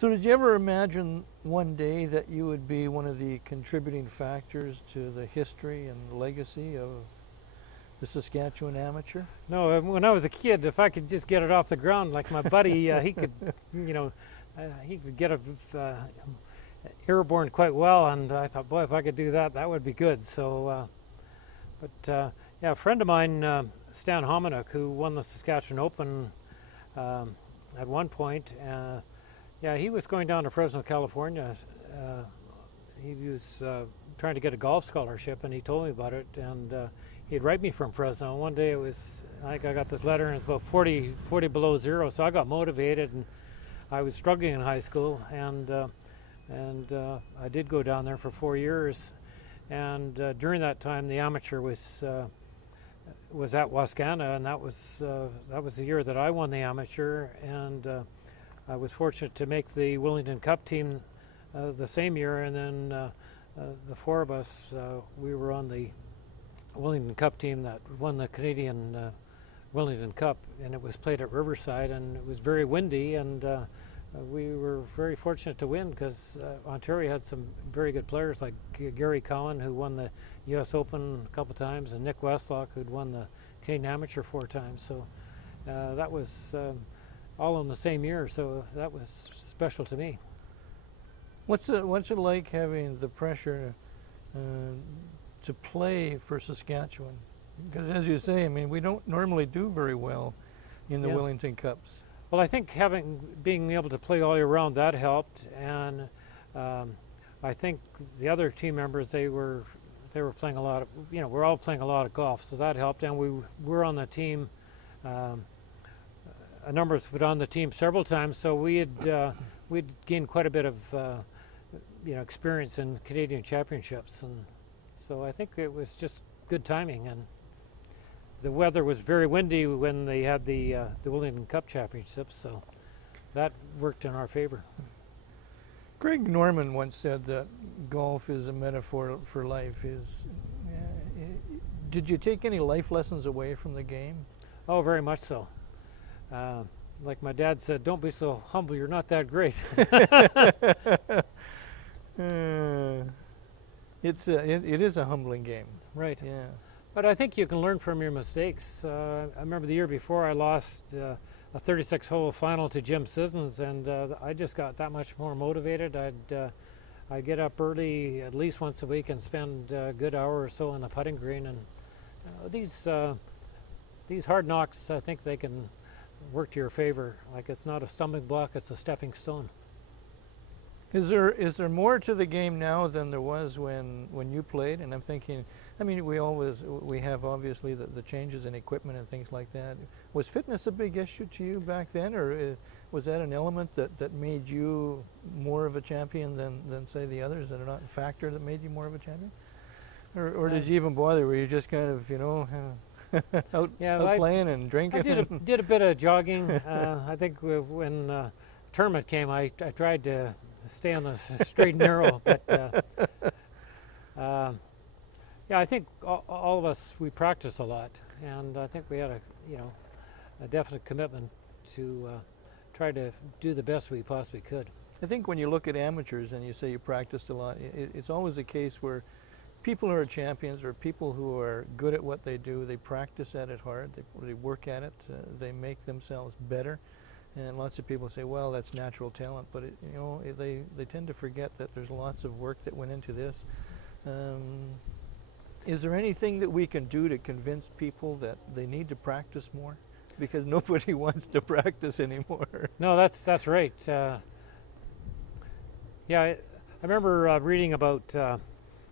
So did you ever imagine one day that you would be one of the contributing factors to the history and legacy of the Saskatchewan Amateur? No, when I was a kid, if I could just get it off the ground, like my buddy, he could, he could get a airborne quite well, and I thought, boy, if I could do that, that would be good. So, yeah, a friend of mine, Stan Homenuk, who won the Saskatchewan Open at one point, yeah, he was going down to Fresno, California. He was trying to get a golf scholarship, and he told me about it, and he'd write me from Fresno. One day it was, I got this letter, and it's about 40 below zero, so I got motivated, and I was struggling in high school, and I did go down there for 4 years, and during that time the amateur was at Wascana, and that was the year that I won the amateur, and I was fortunate to make the Wellington Cup team the same year, and then the four of us, we were on the Wellington Cup team that won the Canadian Wellington Cup, and it was played at Riverside, and it was very windy, and we were very fortunate to win because Ontario had some very good players like Gary Cowan, who won the U.S. Open a couple times, and Nick Westlock, who'd won the Canadian Amateur 4 times. So that was all in the same year, so that was special to me. What's it like having the pressure to play for Saskatchewan? Because as you say, I mean, we don't normally do very well in the Wellington Cups. Well, I think being able to play all year round, that helped, and I think the other team members, they were playing a lot of, we're all playing a lot of golf, so that helped, and we were on the team. A number of us were on the team several times, so we'd gained quite a bit of experience in Canadian championships, and so I think it was just good timing. And the weather was very windy when they had the Wellington Cup Championships, so that worked in our favor. Greg Norman once said that golf is a metaphor for life. Did you take any life lessons away from the game? Oh, very much so. Like my dad said, don't be so humble, you're not that great. It is a humbling game. Right. Yeah. But I think you can learn from your mistakes. I remember the year before I lost a 36-hole final to Jim Sissons, and I just got that much more motivated. I'd get up early at least once a week and spend a good hour or so on the putting green. And these hard knocks, I think they can work to your favor. Like, it's not a stumbling block, it's a stepping stone. Is there more to the game now than there was when you played? And I'm thinking, I mean, we have obviously the changes in equipment and things like that. Was fitness a big issue to you back then, or was that an element that made you more of a champion than say the others, that are not a factor that made you more of a champion? Or did you even bother? Were you just kind of, out playing and drinking? I did a bit of jogging. I think when tournament came, I tried to stay on the straight and narrow, but yeah, I think all of us, we practice a lot, and I think we had a definite commitment to try to do the best we possibly could. I think when you look at amateurs and you say you practiced a lot, it's always a case where people who are champions or people who are good at what they do, they practice at it hard, they work at it, they make themselves better. And lots of people say, well, that's natural talent, but they tend to forget that there's lots of work that went into this. Is there anything that we can do to convince people that they need to practice more? Because nobody wants to practice anymore. No, that's right. Yeah, I remember reading about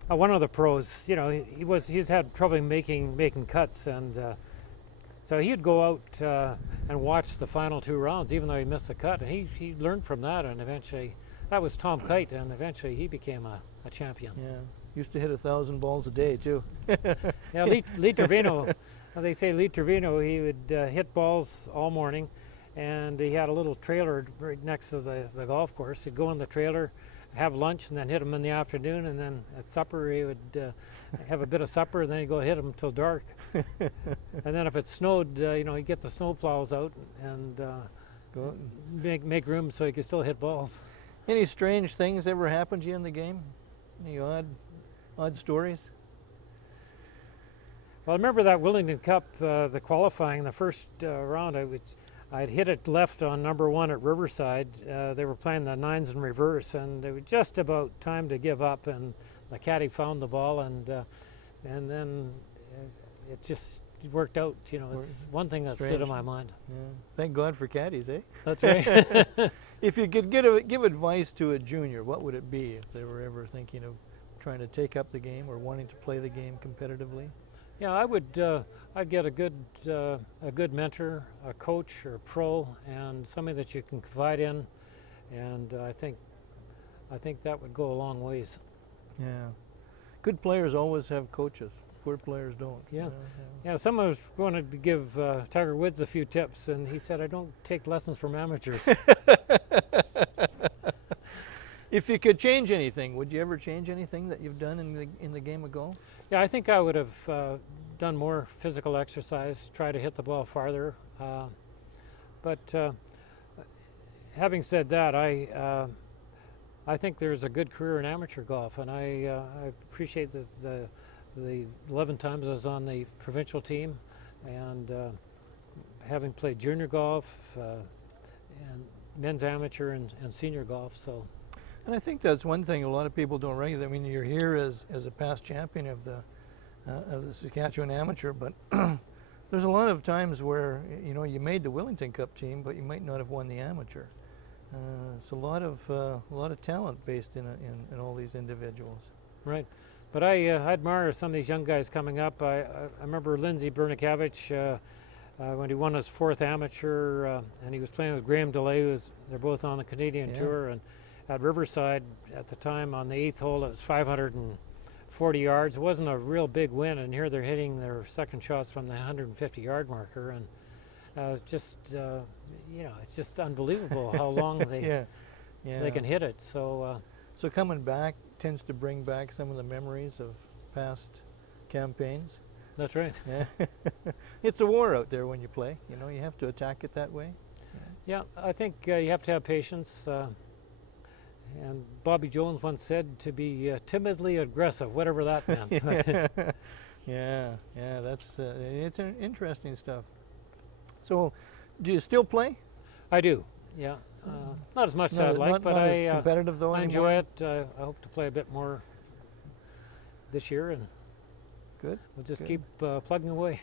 one of the pros. He's had trouble making cuts, and so he'd go out and watch the final 2 rounds, even though he missed the cut. And he learned from that, and eventually, that was Tom Kite, and eventually he became a champion. Yeah, used to hit 1,000 balls a day too. Yeah, Lee Trevino, they say Lee Trevino, he would hit balls all morning, and he had a little trailer right next to the golf course. He'd go in the trailer, have lunch, and then hit them in the afternoon, and then at supper he would have a bit of supper, and then he'd go hit them till dark. And then if it snowed, he'd get the snow plows out and make room so he could still hit balls. Any strange things ever happened to you in the game? Any odd stories? Well, I remember that Wellington Cup, the qualifying, the first round. I'd hit it left on number 1 at Riverside. They were playing the 9s in reverse, and it was just about time to give up. And the caddy found the ball, and then it just worked out. You know, it's one thing that stood in my mind. Yeah. Thank God for caddies, eh? That's right. If you could give advice to a junior, what would it be if they were ever thinking of trying to take up the game or wanting to play the game competitively? Yeah, I'd get a good mentor, a coach or a pro, and somebody that you can confide in, and I think that would go a long ways. Yeah, good players always have coaches. Poor players don't. Yeah, yeah. Someone was going to give Tiger Woods a few tips, and he said, "I don't take lessons from amateurs." If you could change anything, would you ever change anything that you've done in the game of golf? Yeah, I think I would have done more physical exercise, try to hit the ball farther. But having said that, I think there's a good career in amateur golf, and I appreciate the 11 times I was on the provincial team, and having played junior golf and men's amateur and senior golf. So. And I think that's one thing a lot of people don't recognize. I mean, you're here as a past champion of the Saskatchewan Amateur, but there's a lot of times where you made the Wellington Cup team, but you might not have won the amateur. It's a lot of talent based in all these individuals. Right, but I admire some of these young guys coming up. I remember Lindsey Bernikavich when he won his 4th amateur, and he was playing with Graham DeLay. They're both on the Canadian Tour, and at Riverside at the time on the 8th hole, it was 540 yards. It wasn't a real big win, and here they're hitting their second shots from the 150-yard marker, and just it's just unbelievable how long they they can hit it. So so coming back tends to bring back some of the memories of past campaigns. That's right. Yeah. It's a war out there when you play. You have to attack it that way. Yeah, I think you have to have patience. And Bobby Jones once said to be timidly aggressive, whatever that meant. yeah, that's it's interesting stuff. So, do you still play? I do. Yeah, not as much as I'd like, but not as competitive though I anymore? enjoy it. I hope to play a bit more this year, and good. we'll just keep plugging away.